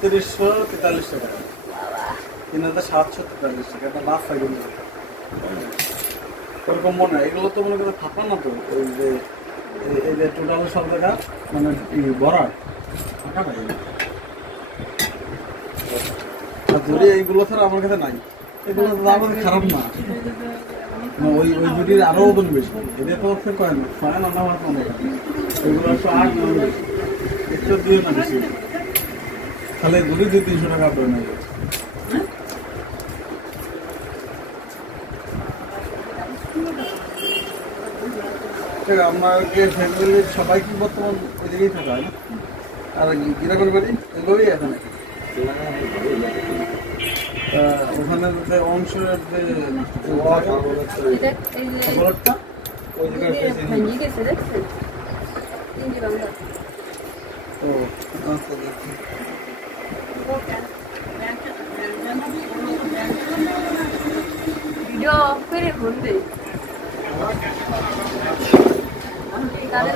$3743 টাকা 3743 টাকা একটা লাভ হয় কিন্তু ওরকম মনে হয় এগুলো তো মনে করে থাপা না তো ওই যে এই যে টোটাল সব জায়গা মানে ভরা ফাঁকা থাকে আর ধরে এইগুলো ছাড়া আমার কাছে নাই এগুলো আমার খারাপ না ওই জুটির আরো ওজন বেশি এদের তো হচ্ছে কয় না আমার মনে হয় এগুলো 108 102 না বেশি তাহলে দুটি 200-300 টাকা পড়ে নেবে আপনাকে ফ্যামিলির সবাই কি বর্তমান ওই দিকেই থাকা হয় না আর গিরাগড় বাড়ি এগুলোই এখানে ওখানে যে অংশের যে খবরটা ওই জায়গায় ও ভিডিও অফ করে ঘুরবে তাহলে